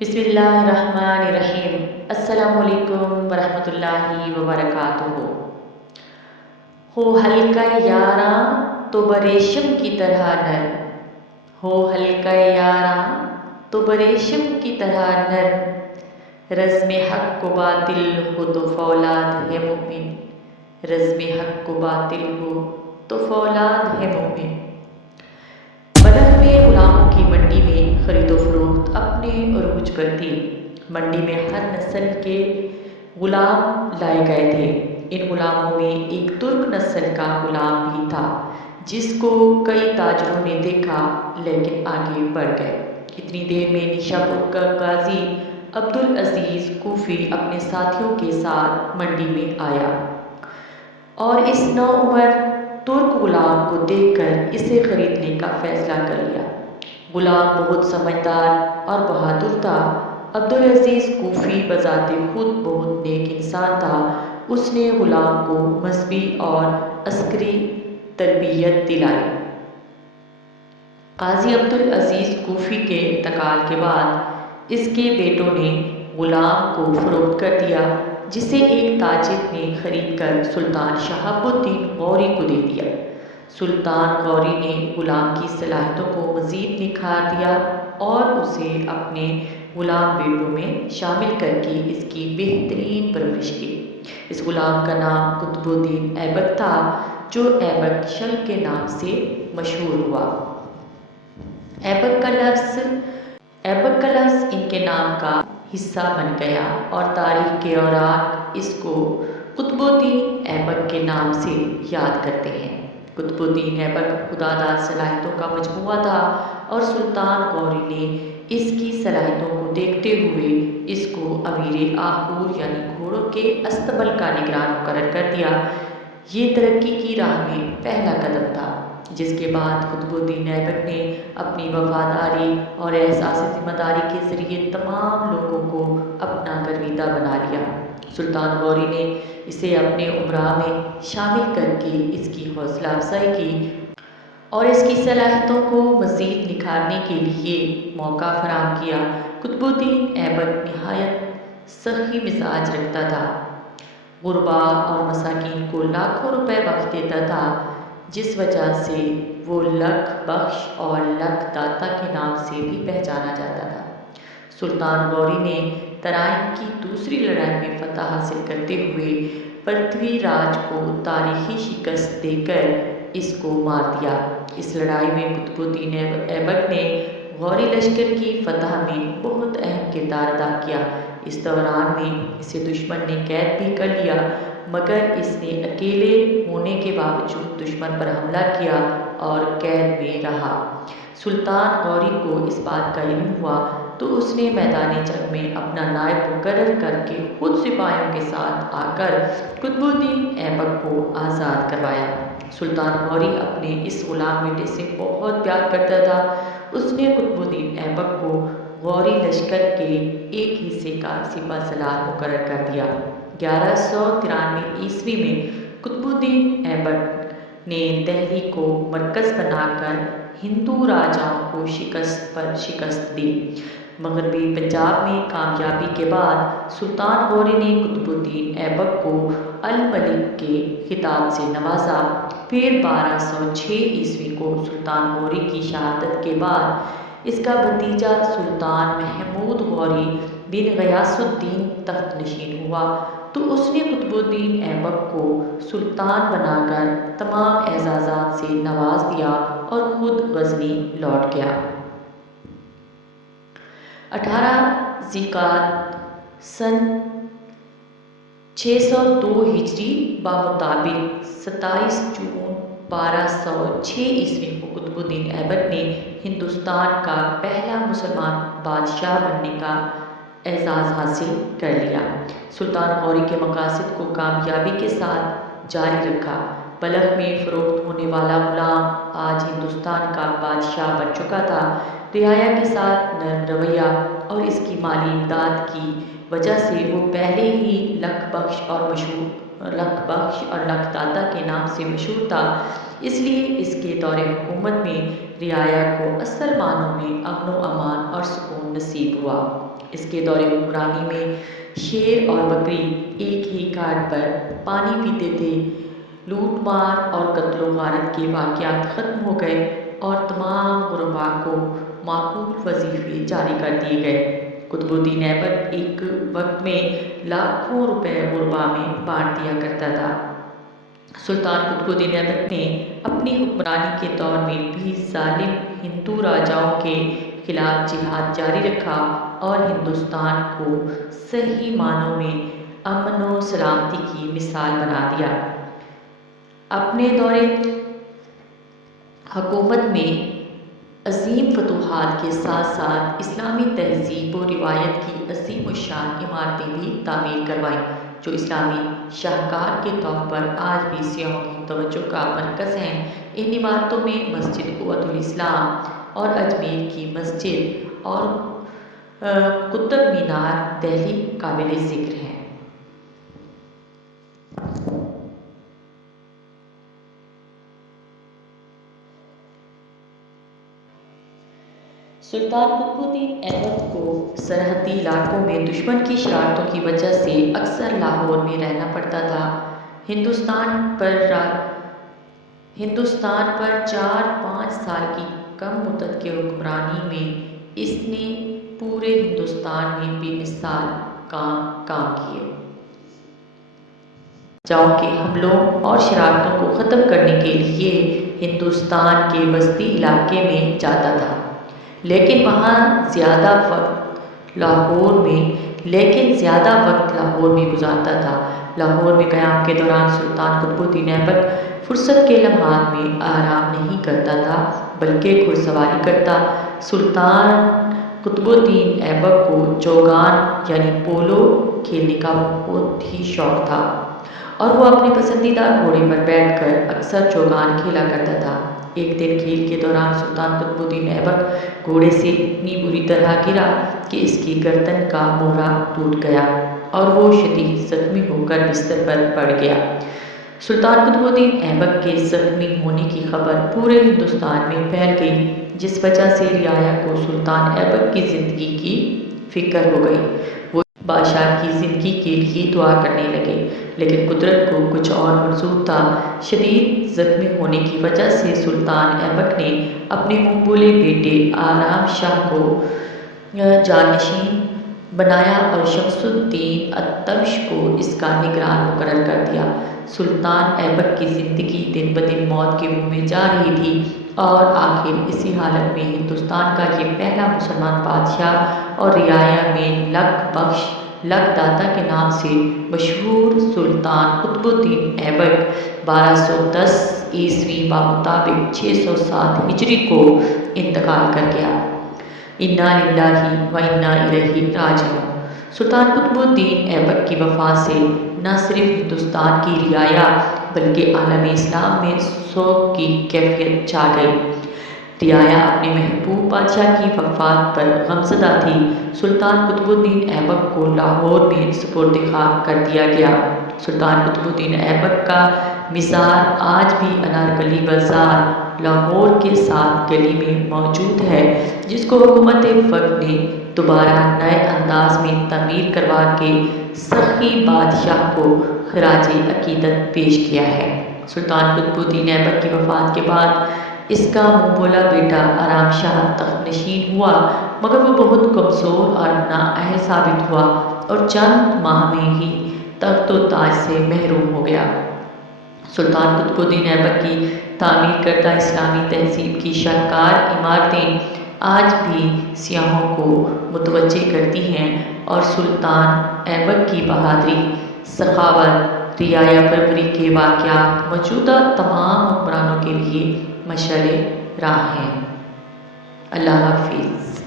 بسم اللہ الرحمن الرحیم۔ السلام علیکم ورحمۃ اللہ وبرکاتہ۔ ہو ہلکا یاراں تو بریشم کی طرح نر، ہو ہلکا یاراں تو بریشم کی طرح نر، رزم حق و باطل ہو تو فولاد ہے مومن، رزم حق و باطل ہو تو فولاد ہے مومن۔ بلخ میں غلاموں کی منڈی میں خرید و فروخت اپنے عروج پر تھی۔ منڈی میں ہر نسل کے غلام لائے گئے تھے۔ ان غلاموں میں ایک ترک نسل کا غلام بھی تھا جس کو کئی تاجروں نے دیکھا لیکن آگے بڑھ گئے۔ اتنی دیر میں نیشاپور کا قاضی عبدالعزیز کوفی اپنے ساتھیوں کے ساتھ منڈی میں آیا اور اس نوعمر ترک غلام کو دیکھ کر اسے خریدنے کا فیصلہ کر لیا۔ غلام بہت سمجھدار اور بہادر تھا۔ عبدالعزیز کوفی بذات خود بہت نیک انسان تھا۔ اس نے غلام کو مذہبی اور عسکری تربیت دلائی۔ قاضی عبدالعزیز کوفی کے انتقال کے بعد اس کے بیٹوں نے غلام کو فروخت کر دیا، جسے ایک تاجر نے خرید کر سلطان شہاب الدین غوری کو دے دیا۔ سلطان غوری نے غلام کی صلاحیتوں کو مزید نکھار دیا اور اسے اپنے غلام بیٹوں میں شامل کر کے اس کی بہترین پرورش کی۔ اس غلام کا نام قطب الدین ایبک تھا، جو ایبک شل کے نام سے مشہور ہوا۔ ایبک کا لفظ ان کے نام کا حصہ بن گیا اور تاریخ کے اوراق اس کو قطب الدین ایبک کے نام سے یاد کرتے ہیں۔ قطب الدین ایبک خداداد صلاحیتوں کا مجموعہ تھا اور سلطان غوری نے اس کی صلاحیتوں کو دیکھتے ہوئے اس کو امیر آخور یعنی گھوڑوں کے استبل کا نگران مقرر کر دیا۔ یہ ترقی کی راہ میں پہلا قدم تھا، جس کے بعد قطب الدین ایبک نے اپنی وفاداری اور احساس ذمہ داری کے ذریعے تمام لوگوں کو اپنا گرویدہ بنا لیا۔ سلطان غوری نے اسے اپنے امراء میں شامل کر کے اس کی حوصلہ افزائی کی اور اس کی صلاحیتوں کو مزید نکھارنے کے لیے موقع فراہم کیا۔ قطب الدین ایبک نہایت سخی مزاج رکھتا تھا۔ غرباء اور مساکین کو لاکھوں روپے بخش دیتا تھا، جس وجہ سے وہ لکھ بخش اور لکھ داتا کے نام سے بھی پہچانا جاتا تھا۔ سلطان غوری نے ترائن کی دوسری لڑائی میں فتح حاصل کرتے ہوئے پرتھوی راج کو تاریخی شکست دے کر اس کو مار دیا۔ اس لڑائی میں قطب الدین ایبک نے غوری لشکر کی فتح میں بہت اہم کردار ادا کیا۔ اس دوران میں اسے دشمن نے قید بھی کر لیا، مگر اس نے اکیلے ہونے کے باوجود دشمن پر حملہ کیا اور قید میں رہا۔ سلطان غوری کو اس بات کا علم ہوا تو اس نے میدان جنگ میں اپنا نائب مقرر کر کے خود سپاہیوں کے ساتھ آ کر قطب الدین ایبک کو آزاد کروایا۔ سلطان غوری اپنے اس غلام بیٹے سے بہت پیار کرتا تھا۔ اس نے قطب الدین ایبک کو غوری لشکر کے ایک حصے کا سپہ سالار مقرر کر دیا۔ 1193 میں قطب الدین ایبک نے دہلی کو مرکز بنا کر ہندو راجاؤں کو شکست پر شکست دی۔ مغربی پنجاب میں کامیابی کے بعد سلطان غوری نے قطب الدین ایبک کو الملک کے خطاب سے نوازا۔ پھر 1206 کو سلطان غوری کی شہادت کے بعد اس کا بھتیجا سلطان محمود غوری بن غیاث الدین تخت نشین ہوا تو اس نے قطب الدین ایبک کو سلطان بنا کر تمام اعزازات سے نواز دیا اور خود غزنی لوٹ گیا۔ 18 ذی القعدہ سن 602 ہجری بمطابق 27 جون 1206 کو قطب الدین ایبک نے ہندوستان کا پہلا مسلمان بادشاہ بننے کا اعزاز حاصل کر لیا۔ سلطان غوری کے مقاصد کو کامیابی کے ساتھ جاری رکھا۔ بلخ میں فروخت ہونے والا غلام آج ہندوستان کا بادشاہ بن چکا تھا۔ رعایا کے ساتھ نرم رویہ اور اس کی مالی امداد کی وجہ سے وہ پہلے ہی لکھ بخش اور لکھ داتا کے نام سے مشہور تھا۔ اس لیے اس کے دور حکومت میں رعایا کو اصل معنوں میں امن و امان اور سکون نصیب ہوا۔ اس کے دور حکمرانی میں شیر اور بکری ایک ہی گھاٹ پر پانی پیتے تھے۔ لوٹ مار اور قتل و غارت کے واقعات ختم ہو گئے اور تمام غربا کو معقول وظیفے جاری کر دیے گئے۔ قطب الدین ایبک ایک وقت میں لاکھوں روپے غربا میں بانٹ دیا کرتا تھا۔ سلطان قطب الدین ایبک نے اپنی حکمرانی کے دور میں بھی ظالم ہندو راجاؤں کے خلاف جہاد جاری رکھا اور ہندوستان کو صحیح معنوں میں امن و سلامتی کی مثال بنا دیا۔ اپنے دور حکومت میں عظیم فتوحات کے ساتھ ساتھ اسلامی تہذیب و روایت کی عظیم الشان عمارتیں بھی تعمیر کروائیں، جو اسلامی شاہکار کے طور پر آج بھی سیاحوں کی توجہ کا مرکز ہیں۔ ان عمارتوں میں مسجد قوۃ الاسلام اور اجمیر کی مسجد اور قطب مینار دہلی قابل ذکر ہیں۔ سلطان قطب الدین ایبک کو سرحدی علاقوں میں دشمن کی شرارتوں کی وجہ سے اکثر لاہور میں رہنا پڑتا تھا۔ ہندوستان پر 4-5 سال کی کم مدت کی حکمرانی میں اس نے پورے ہندوستان میں بے مثال کام کیے۔ جاؤں کے حملوں اور شرارتوں کو ختم کرنے کے لیے ہندوستان کے وسطی علاقے میں جاتا تھا، لیکن زیادہ وقت لاہور میں گزارتا تھا۔ لاہور میں قیام کے دوران سلطان قطب الدین ایبک فرصت کے لمحات میں آرام نہیں کرتا تھا بلکہ گھڑ سواری کرتا۔ سلطان قطب الدین ایبک کو چوگان یعنی پولو کھیلنے کا بہت ہی شوق تھا اور وہ اپنے پسندیدہ گھوڑے پر بیٹھ کر اکثر چوگان کھیلا کرتا تھا۔ ایک دن کھیل کے دوران سلطان قطب الدین ایبک گھوڑے سے اتنی بری طرح گرا کہ اس کی گردن کا موڑا ٹوٹ گیا اور وہ شدید زخمی ہو کر بستر پر پڑ گیا۔ سلطان قطب الدین ایبک کے زخمی ہونے کی خبر پورے ہندوستان میں پھیل گئی، جس وجہ سے رعایا کو سلطان ایبک کی زندگی کی فکر ہو گئی۔ وہ بادشاہ کی زندگی کے لیے دعا کرنے لگے، لیکن قدرت کو کچھ اور منظور تھا۔ شدید زخمی ہونے کی وجہ سے سلطان ایبک نے اپنے منہ بولے بیٹے آرام شاہ کو جانشین بنایا اور شمس الدین التمش کو اس کا نگران مقرر کر دیا۔ سلطان ایبک کی زندگی دن بدن موت کے منہ میں جا رہی تھی اور آخر اسی حالت میں ہندوستان کا یہ پہلا مسلمان بادشاہ اور رعایا میں لک داتا کے نام سے مشہور سلطان قطب الدین ایبک 1210 عیسوی بمطابق 607 ہجری کو انتقال کر گیا۔ انا للہ و انا الیہ راجعون۔ سلطان قطب الدین ایبک کی وفات سے نہ صرف ہندوستان کی رعایا بلکہ عالم اسلام میں سوگ کی کیفیت چھا گئی۔ رعایا اپنے محبوب بادشاہ کی وفات پر غمزدہ تھی۔ سلطان قطب الدین ایبک کو لاہور میں سپرد خاک کر دیا گیا۔ سلطان قطب الدین ایبک کا مزار آج بھی انارکلی بازار لاہور کے ساتھ گلی میں موجود ہے، جس کو حکومت وقت نے دوبارہ نئے انداز میں تعمیر کروا کے سخی بادشاہ کو خراج عقیدت پیش کیا ہے۔ سلطان قطب الدین ایبک کی وفات کے بعد اس کا منہ بولا بیٹا آرام شاہ تخت نشین ہوا، مگر وہ بہت کمزور اور نااہل ثابت ہوا اور چند ماہ میں ہی تخت و تاج سے محروم ہو گیا۔ سلطان قطب الدین ایبک کی تعمیر کردہ اسلامی تہذیب کی شاہکار عمارتیں آج بھی سیاحوں کو متوجہ کرتی ہیں اور سلطان ایبک کی بہادری، سخاوت، رعایا پروری کے واقعات موجودہ تمام حکمرانوں کے لیے مشعل راہ ہیں۔ اللہ حافظ۔